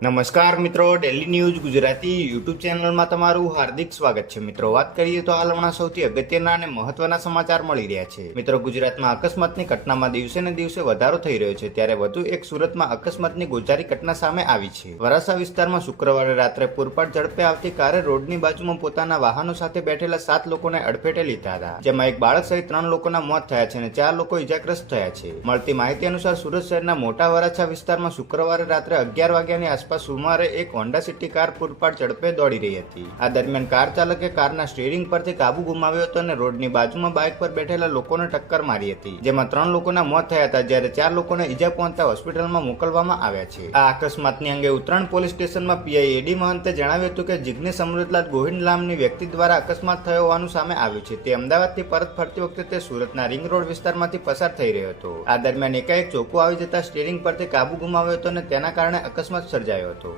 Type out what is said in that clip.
નમસ્કાર મિત્રો, daily news Gujarati YouTube ચેનલમાં તમારું હાર્દિક સ્વાગત છે. મિત્રો, વાત કરીએ તો હાલ હમણાં સૌથી અગત્યના અને મહત્વના સમાચાર મળી રહ્યા છે. મિત્રો, ગુજરાતમાં અકસ્માતની ઘટનામાં દિવસે ને દિવસે વધારો થઈ રહ્યો છે, ત્યારે વધુ એક સુરતમાં અકસ્માતની ગોઝારી ઘટના સામે આવી છે. વરાછા વિસ્તારમાં શુક્રવારે રાત્રે પૂરપાટ ઝડપે આવતી કારે રોડની બાજુમાં પોતાના વાહનો સાથે બેઠેલા 7 લોકોને અડફેટે લીધા હતા, જેમાં એક બાળક સહિત 3 લોકોના મોત થયા છે અને 4 લોકો ઇજાગ્રસ્ત થયા છે. મળતી માહિતી અનુસાર સુરત શહેરના મોટા વરાછા વિસ્તારમાં શુક્રવારે રાત્રે 11 વાગ્યાની આસપાસ સુમારે એક હોન્ડા સિટી કાર પૂરપાટ ઝડપે દોડી રહી હતી. આ દરમિયાન કાર ચાલકે કારના સ્ટીયરિંગ પરથી કાબુ ગુમાવ્યો હતો અને રોડની બાજુમાં બાઇક પર બેઠેલા લોકોને ટક્કર મારી હતી, જેમાં 3 લોકોના મોત થયા હતા, જ્યારે 4 લોકોને ઈજા પહોંચતા હોસ્પિટલમાં મોકલવામાં આવ્યા છે. આ અકસ્માતની અંગે ઉત્તરાયણ પોલીસ સ્ટેશનમાં પીઆઈ એડી મહંતે જણાવ્યું હતું કે જિગ્નેશ અમૃતલાલ ગોહિલ નામની વ્યક્તિ દ્વારા અકસ્માત થયો હોવાનું સામે આવ્યું છે. તે અમદાવાદથી પરત ફરતી વખતે તે સુરતના રિંગ રોડ વિસ્તારમાંથી પસાર થઈ રહ્યો હતો. આ દરમિયાન એકાએક ચોખ્ખું આવી જતા સ્ટીયરિંગ પરથી કાબુ ગુમાવ્યો હતો અને તેના કારણે અકસ્માત સર્જાયો હતો.